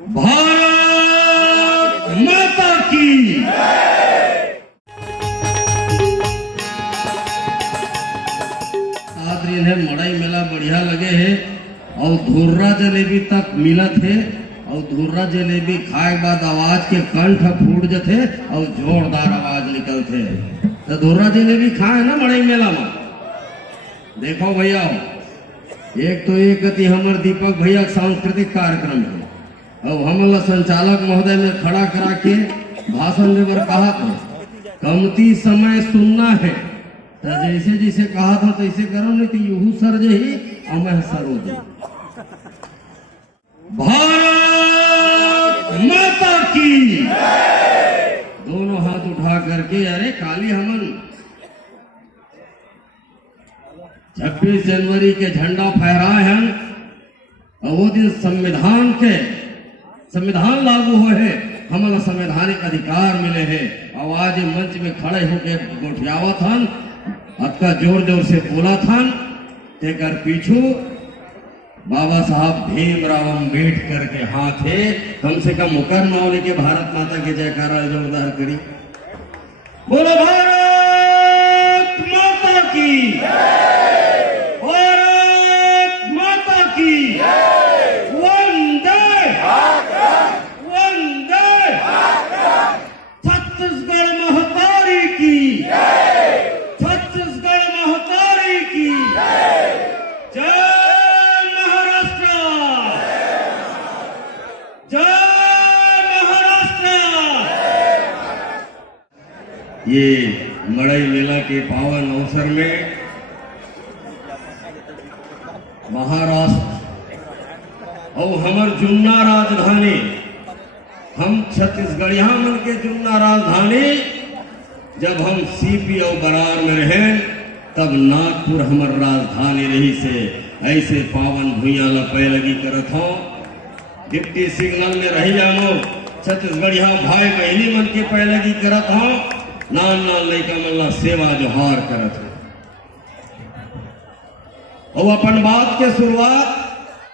भारत माता की। आदरी ने मड़ाई मेला बढ़िया लगे है और धुर्रा जलेबी तक मिलत है और धुर्रा जलेबी खाए बाद आवाज के कंठ फूट जाते और जोरदार आवाज निकलते। तो धुर्रा जलेबी खाए ना मड़ाई मेला में। देखो भैया, एक तो एक अति हमर दीपक भैया सांस्कृतिक कार्यक्रम है और हमला संचालक महोदय में खड़ा करा के भाषण देवर कहा था कमती समय सुनना है। तो जैसे जैसे कहा था तैसे करो, नहीं तो यूं सर जही अमह सरो दे। भारत माता की। दोनों हाथ उठा करके अरे काली हमन 26 जनवरी के झंडा फहराए हैं और वो दिन संविधान लागू हो है, हमारा संवैधानिक अधिकार मिले हैं। आवाज मंच में खड़े होके गोठियावा था, अक्का जोर जोर से बोला था। तेकर पीछू बाबा साहब भीमराव अम्बेडकर के हाथ है। कम से कम मुकर मौली के भारत माता के जयकारा जोरदार करी। बोलो भारत माता की। भारत माता की। वंदे वंदे। छत्तीसगढ़ महतारी की। छत्तीसगढ़ महतारी की। जय महाराष्ट्र। जय महाराष्ट्र। ये मड़ई मेला के पावन अवसर में महाराष्ट्र और हमर जुन्ना राजधानी, हम छत्तीसगढ़िया मन के जुन्ना राजधानी, जब हम सीपी और बरार में रहे तब नागपुर हमर राजधानी रही से ऐसे पावन भूया लपे लगी करत हो। डिप्टी सिग्नल में रही जानो छत्तीसगढ़िया भाई बहनी मन के पैलगी करत हो। नान नान लड़का मन सेवा जोहार करत हो। और अपन बात के शुरुआत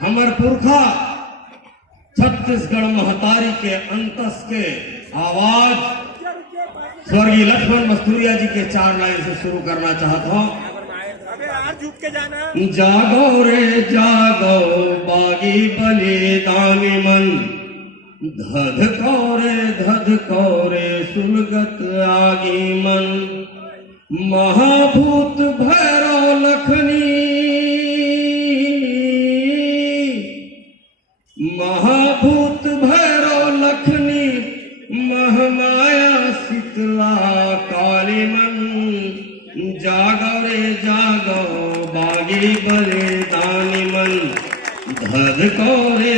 हमर पुरखा छत्तीसगढ़ महतारी के अंतस के आवाज स्वर्गीय लक्ष्मण मस्तूरिया जी के 4 लाइन से शुरू करना चाहता हूँ। जागो रे जागो बागी बलिदानी मन, धधको रे सुलगत आगी मन। महाभूत भैरव लखनी, महाभूत भैरव लखनी, महमाया शीतला काली मन। जागो रे जागो बागी बलिदानी मन, धधको रे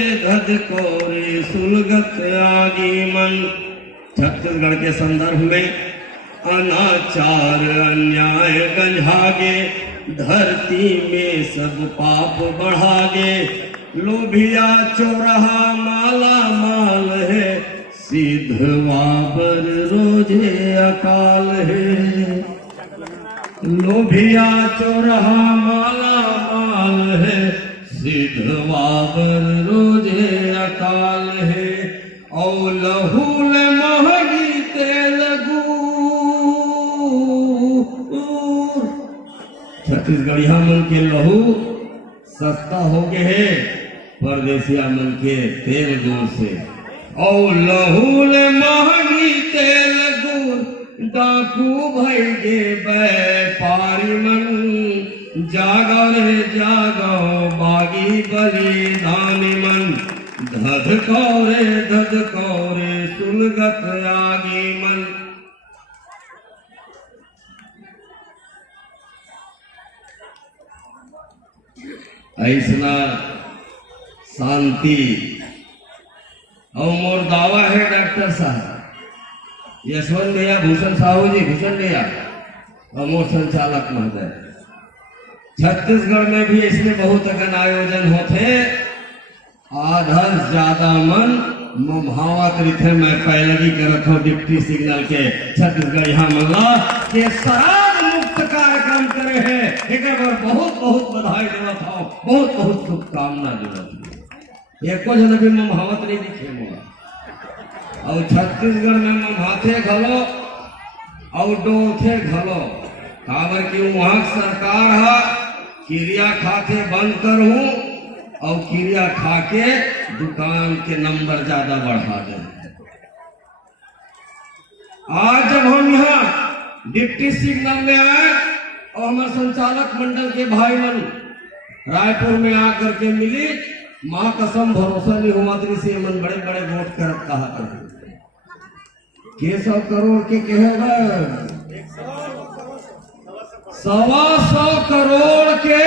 सुलगत आगी मन। छत्तीसगढ़ के संदर्भ में अनाचार अन्याय गंजागे, धरती में सब पाप बढ़ागे। लोभिया चौराहा माला माल है, सिद्धवा बर रोजे अकाल है। लोभिया चौराहा माला माल है, सिद्धवा बर रोजे अकाल है। और लहूल महगी तेल छत्तीसगढ़िया मन के लहू सस्ता हो गए है परदेसिया मन के तेल गुड़ से। और लहू महंगी तेल गुड़ डाकू भई गे व्यापारी मन। जागो रे जागो बागी बलिदानी मन, धधको रे सुलगत आगी मन। ऐसना शांति और मोर दावा है डॉक्टर साहब यशवंत भैया, भूषण साहू जी, भूषण भैया और मोर संचालक महोदय, छत्तीसगढ़ में भी इसमें बहुत अगन आयोजन होते। आधा ज्यादा मन भावत रिथे मैं पैलगी करत हूँ डिप्टी सिग्नल के छत्तीसगढ़ यहाँ मल्ला के शराब मुक्त कार्यक्रम करे है। एक बार बहुत बहुत बधाई देवत हूँ, बहुत बहुत शुभकामना देवत हूँ। एको जन भी ममहावत नहीं दिखे मोला। और छत्तीसगढ़ में ममहाथे घलो और डोलथे घलो, काबर की वहां सरकार है किरिया खाते बंद करूं और किरिया खा के दुकान के नंबर ज्यादा बढ़ा दे। आज जब हम यहाँ डिप्टी सिग्नल में आए और हमारे संचालक मंडल के भाई मन रायपुर में आकर के मिली, माँ कसम भरोसा नहीं हुआ से मन बड़े बड़े वोट करत कहा करते के 100 करोड़ के कहेगा 125 करोड़ के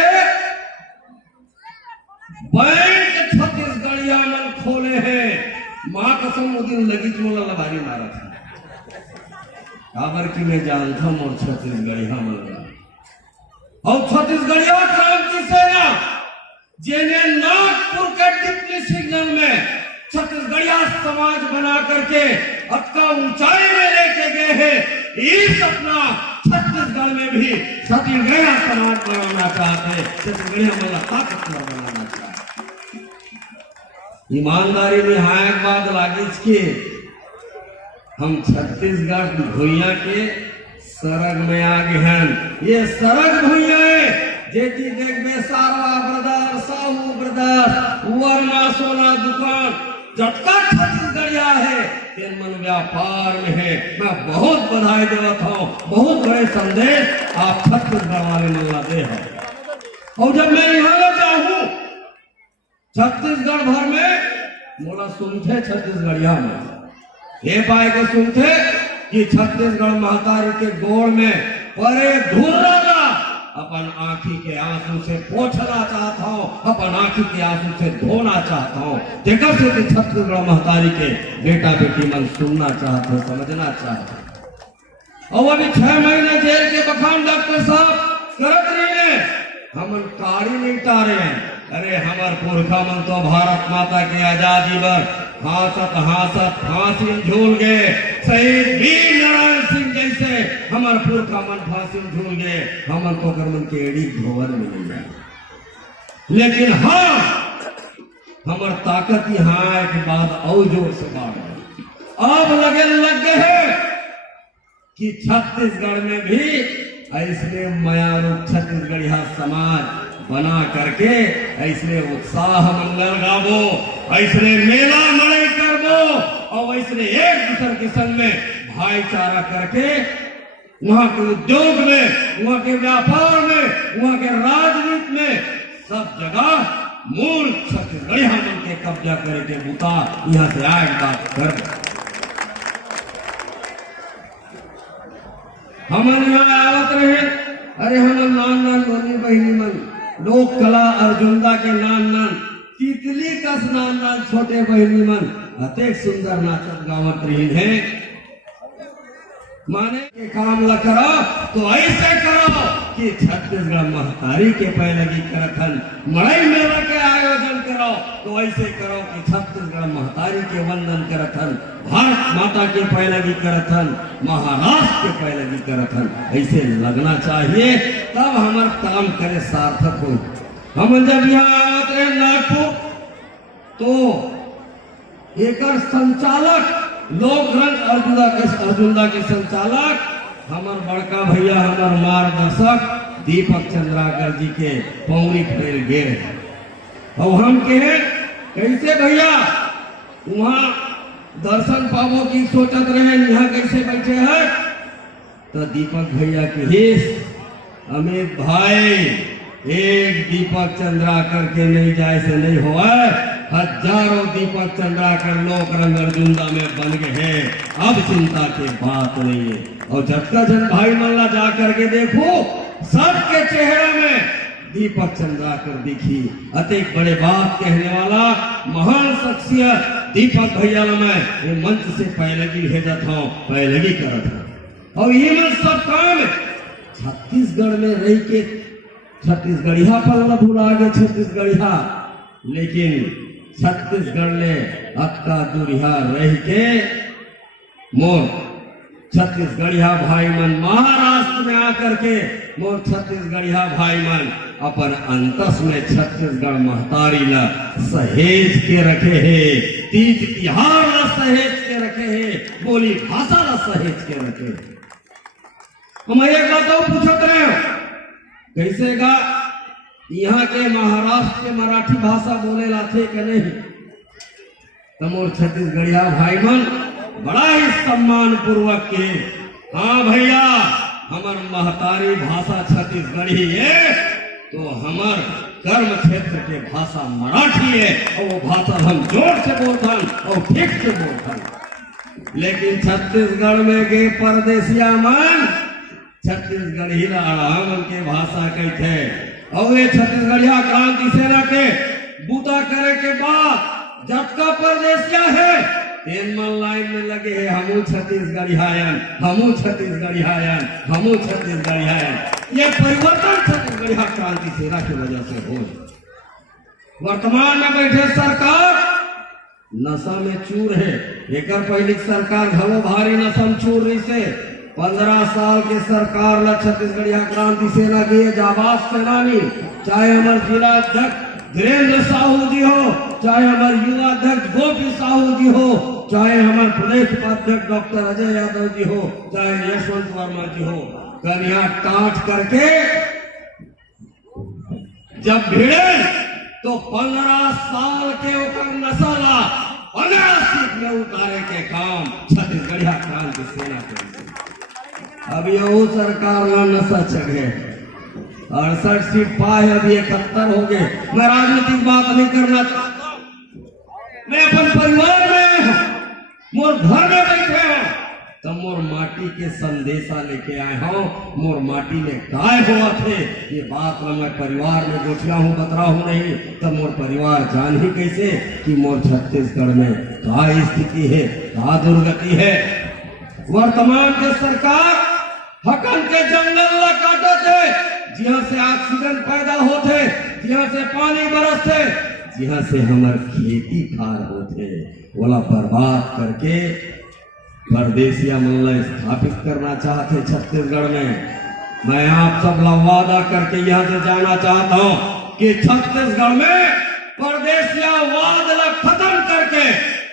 बैंक छत्तीसगढ़िया मन खोले हैं। माँ कसम वो दिन लगी मोला लबारी मारा था, काबर की मैं जानता हूँ छत्तीसगढ़िया मन और छत्तीसगढ़िया क्रांति सेना जिन्हें नागपुर के डिप्टी सिग्नल में छत्तीसगढ़िया समाज बना करके अक्का ऊंचाई में लेके गए हैं। इस अपना छत्तीसगढ़ में भी छत्तीसगढ़िया समाज बनाना चाहते हैं, छत्तीसगढ़िया मतलब ताकतवर बनाना चाहते। ईमानदारी में हाँ एक बात लागी कि हम छत्तीसगढ़ भुइया के सरग में आ गए हैं। ये सरग भुइया है जेती देखबे सारवा ब्रदर, साहू ब्रदर, वर्मा सोना दुकान जटका छत्तीसगढ़िया है तेन मन व्यापार में है। मैं बहुत बधाई देवत हूँ, बहुत बड़े संदेश आप छत्तीसगढ़ वाले मन ला दे है। और जब मैं यहाँ जाऊँ छत्तीसगढ़ भर में मोला सुनते छत्तीसगढ़िया में ये पाए के सुनते कि छत्तीसगढ़ महतारी के गोड़ में परे धुर्रा अपन आंखी के आंसू से पोछना चाहता हूँ, अपन आंखी के आंसू से धोना चाहता हूँ। देखा से कि छत्तीसगढ़ महतारी के बेटा बेटी मन सुनना चाहते हो, समझना चाहते हो। और अभी 6 महीने जेल के बखान डॉक्टर साहब करत रहे हैं, हमन काड़ी नहीं टारे हैं। अरे हमार पुरखा मन तो भारत माता के आजादी पर हासत हासत फांसी झूल गए। शहीद वीर नारायण सिंह जैसे हमार पुरखा मन फांसी झूल गए, हमन तो कर मन के एड़ी धोवर मिल जाए। लेकिन हाँ हमार ताकत यहाँ के बाद और जोर से बढ़ अब लग गए है कि छत्तीसगढ़ में भी ऐसे मयारूप छत्तीसगढ़िया समाज बना करके ऐसे उत्साह मंगल गावो, ऐसे मेला मड़ई करबो और ऐसे एक दूसरे के संग में भाईचारा करके वहाँ के उद्योग में, वहाँ के व्यापार में, वहाँ के राजनीति में सब जगह मूल छत्तीसगढ़िया मन के कब्जा करे के बूता यहाँ से आए बात कर। हमन यहाँ आवत रहे, अरे हम नान नान बनी बहनी मन लोक कला अर्जुनदा के नान तितली कस नान छोटे बहनी मन अतेक सुंदर नाचत गावत रही है। माने के काम ला करो तो ऐसे करो कि छत्तीसगढ़ महतारी के पैलगी करथन, मड़ई मेला के आयोजन करो तो ऐसे करो कि छत्तीसगढ़ महतारी के वंदन करथन, भारत माता के पैलगी करथन, महाराष्ट्र के पैलगी करथन। ऐसे लगना चाहिए, तब हमार काम करे सार्थक हो। हम जब यहाँ आते रहे नागपुर तो एक संचालक लोक रंग अर्जुनदा के संचालक हमार बड़का भैया, हमार मार्गदर्शक दीपक चंद्राकर जी के पौरी फैल गए। और हम के कैसे भैया वहाँ दर्शन पावो की सोचत रहे, यहाँ कैसे बैठे हैं तो दीपक भैया के हिस अमित भाई एक दीपक चंद्राकर के नहीं जाए से नहीं हुआ, हजारों दीपक चंद्राकर लोक रंग अर्जुनदा में बन गए हैं। अब चिंता की बात नहीं है। और झटका जन भाई मल्ला जा करके देखो सबके चेहरे में दीपक चंद्राकर दिखी। अतिक बड़े बात कहने वाला महान शख्सियत दीपक भैया मैं मंच से पहलगी भेजत हूँ, पहलगी करत हूँ। और ये मन सब काम छत्तीसगढ़ में रह के छत्तीसगढ़िया पर भुला गए छत्तीसगढ़िया, लेकिन छत्तीसगढ़ ने अक्का दूरिया रह के मोर छत्तीसगढ़िया भाई मन महाराष्ट्र में आकर के मोर छत्तीसगढ़िया भाई मन अपन अंतस में छत्तीसगढ़ महतारी ला सहेज के रखे है, तीज तिहार ला सहेज के रखे है, बोली भाषा ला सहेज के रखे। हम एक बात और पूछत रहे कैसे गा यहाँ के महाराष्ट्र के मराठी भाषा बोले लाथे कि नहीं? तो मोर छत्तीसगढ़िया भाई मन बड़ा ही सम्मान पूर्वक के हाँ भैया हमार महतारी भाषा छत्तीसगढ़ी है, तो हमार कर्म क्षेत्र के भाषा मराठी है और वो भाषा हम जोर से बोलथन और ठीक से बोलथन। लेकिन छत्तीसगढ़ में के परदेसिया मन छत्तीसगढ़ी मन के भाषा कहते और ये छत्तीसगढ़िया क्रांति सेना के बूता करे के बाद जब का परदेसिया है तीन मन लाइन में लगे है, हमू छत्तीसगढ़ियायन, हमू छत्तीसगढ़ियायन, हमू छत्तीसगढ़ियायन। ये परिवर्तन छत्तीसगढ़िया क्रांति सेना की वजह से हो। वर्तमान में बैठे सरकार नशा में चूर है, एक पहले सरकार घलो भारी नशा में चूर रही से 15 साल के सरकार ला छत्तीसगढ़िया क्रांति सेना के जाबाज सेनानी चाहे हमारे जिला अध्यक्ष धीरेन्द्र साहू जी हो, चाहे हमारे युवा अध्यक्ष गोपी साहू जी हो, चाहे हमारे प्रदेश उपाध्यक्ष डॉक्टर अजय यादव जी हो, चाहे यशवंत वर्मा जी हो, कन्या काट करके जब भिड़े तो 15 साल के ऊपर नशाला 15 सीट में उतारे के काम छत्तीसगढ़िया क्रांति सेना के। अब यह सरकार ला नशा चढ़े 68 सीट पाए, अभी 71 हो गए। मैं राजनीतिक बात नहीं करना चाहता, मैं अपन परिवार में मोर घर में बैठे हूँ तो मोर माटी के संदेशा लेके आए हूँ, मोर माटी में काय हुआ थे ये बात मैं परिवार में गोठिया हूँ बतरा हूँ नहीं तो मोर परिवार जान ही कैसे कि मोर छत्तीसगढ़ में का स्थिति है, का दुर्गति है। वर्तमान के सरकार हकन के जंगल ला काटे थे, जहाँ से ऑक्सीजन पैदा होते, जहाँ से पानी बरसते, जहाँ से हमारे खेती खार होते, बोला बर्बाद करके परदेसिया मन स्थापित करना चाहते छत्तीसगढ़ में। मैं आप सब ला वादा करके यहाँ से जाना चाहता हूँ कि छत्तीसगढ़ में परदेसिया वाद ला खत्म करके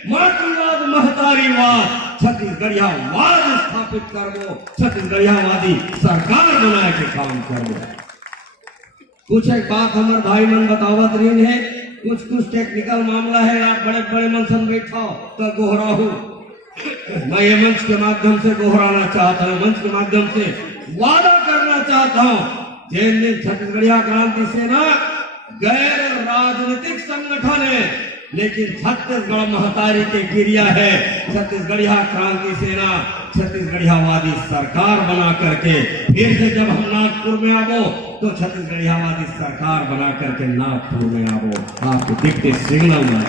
मातृवाद महतारीवाद छत्तीसगढ़िया वाद स्थापित कर दो, छत्तीसगढ़ियावादी सरकार बनाए के काम कर दो। कुछ एक बात हमारे भाई मन बतावत रही है, कुछ टेक्निकल मामला है, आप बड़े बड़े मन से बैठा तो गोहराहू मैं ये मंच के माध्यम से गोहराना चाहता हूँ, मंच के माध्यम से वादा करना चाहता हूँ। जिन दिन छत्तीसगढ़िया क्रांति सेना गैर राजनीतिक संगठन है लेकिन छत्तीसगढ़ महतारी के गिरिया है, छत्तीसगढ़िया क्रांति सेना छत्तीसगढ़ियावादी सरकार बना करके फिर से जब हम नागपुर में आवो तो छत्तीसगढ़ियावादी सरकार बना करके नागपुर में आवो, आपको दिखते सिग्नल में।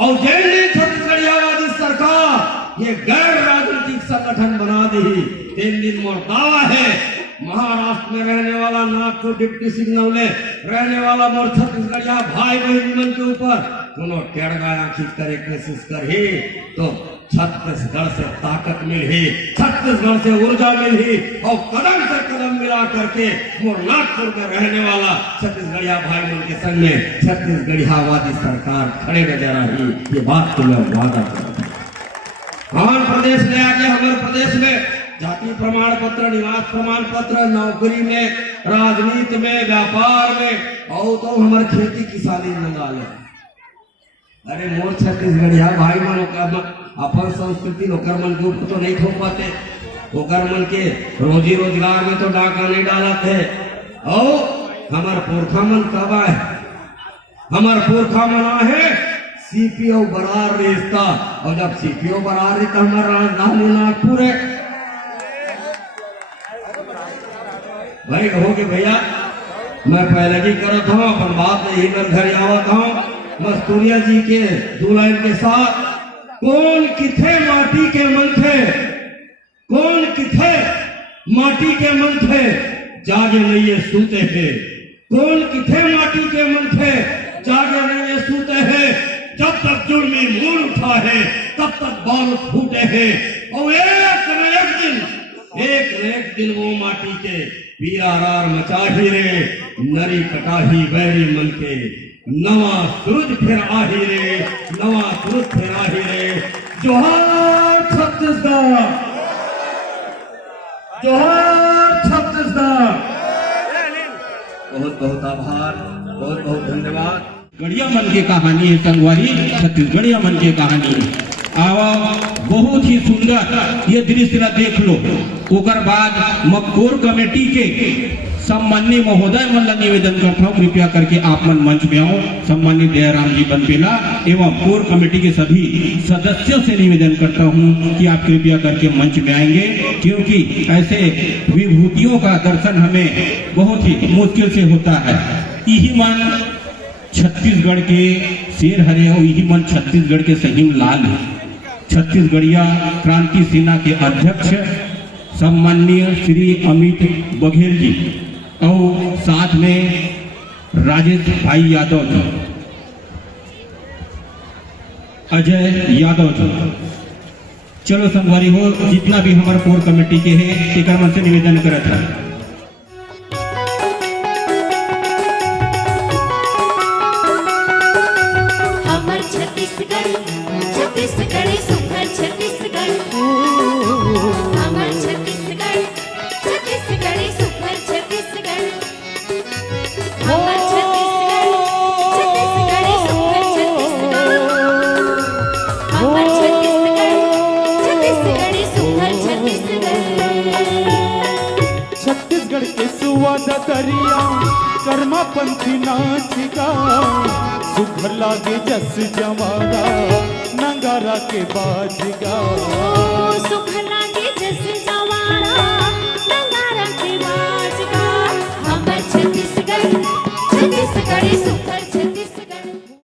और जैसे छत्तीसगढ़ियावादी सरकार ये गैर राजनीतिक संगठन बना दी, 3 दिन मोर दावा है महाराष्ट्र में रहने वाला नागपुर डिप्टी सिग्नल में रहने वाला मोर छत्तीसगढ़िया भाई बहन मन के ऊपर कोनो टेढ़गा आंखी करे कोशिश कर ही तो छत्तीसगढ़ से ताकत मिल ही, छत्तीसगढ़ से ऊर्जा मिल ही और कदम से कदम मिला करके मोर नागपुर में रहने वाला छत्तीसगढ़िया भाई मन के संग में छत्तीसगढ़ियावादी सरकार खड़े नजर आई। ये बात तो मैं वादा करता हूँ। आंध्र प्रदेश ले आके हमारे प्रदेश में जाति प्रमाण पत्र, निवास प्रमाण पत्र, नौकरी में, राजनीति में, व्यापार में और तो हमारे खेती किसानी मंगा ले। अरे मोर छत्तीसगढ़िया भाई मन अपन संस्कृति ओकर मन के ऊपर तो नहीं थोप पाते, ओकर मन के रोजी रोजगार में तो डाका नहीं डालत है। और हमार पुरखा मन कब आए, हमार पुरखा मन आए सीपीओ बरार रिश्ता, और जब सीपीओ बरार रही तो हमारा राजधानी नागपुर है। भाई कहोगे भैया मैं पहले भी करत हूँ अपन बात यही मेरे घर आवत हूँ मस्तूरिया जी के 2 लाइन के साथ। कौन किथे माटी के मन थे, कौन किथे माटी के मन थे, जागे नहीं ये सूते थे। कौन किथे माटी के मन थे, जागे नहीं ये सूते हैं। जब तक जुर्मी मूड उठा है तब तक बाल फूटे हैं और एक न एक दिन वो माटी के पीआरआर मचाही रे नरी कटाही बैरी मन के नवा सूरज फिर आही रे नवा सूरज फिर आही रे। जोहार छत्तीसगढ़, जोहार छत्तीसगढ़। बहुत बहुत आभार, बहुत बहुत धन्यवाद। गढ़िया मन की कहानी है संगवारी, छत्तीसगढ़िया मन की कहानी है। आवा बहुत ही सुंदर ये दृश्य ला देख लो। ओकर बाद मक्कोर कमेटी के सम्माननीय महोदय मन ला निवेदन करता हूँ, कृपया करके आप मन मंच में आओ। सम्माननीय दयाराम जी बनपेला एवं कोर कमेटी के सभी सदस्यों से निवेदन करता हूँ कि आप कृपया करके मंच में आएंगे, क्योंकि ऐसे विभूतियों का दर्शन हमें बहुत ही मुश्किल से होता है। यही मन छत्तीसगढ़ के शेर हरे हो, यही मन छत्तीसगढ़ के सहीम लाल है। छत्तीसगढ़िया क्रांति सेना के अध्यक्ष सम्माननीय श्री अमित बघेल जी और साथ में राजेश भाई यादव जी, अजय यादव जी। चलो संगवारी हो, जितना भी हमारे कोर कमेटी के है एक मन से निवेदन करत है। छत्तीसगढ़ के सुवाद दरिया कर्मा पंथी नाच गा, सुघर लागे जस जमारा नंगारा के बाज गा। सुघर लागे जस जमारा नंगारा के बाज गा। हमर छत्तीसगढ़ छत्तीसगढ़ी सुख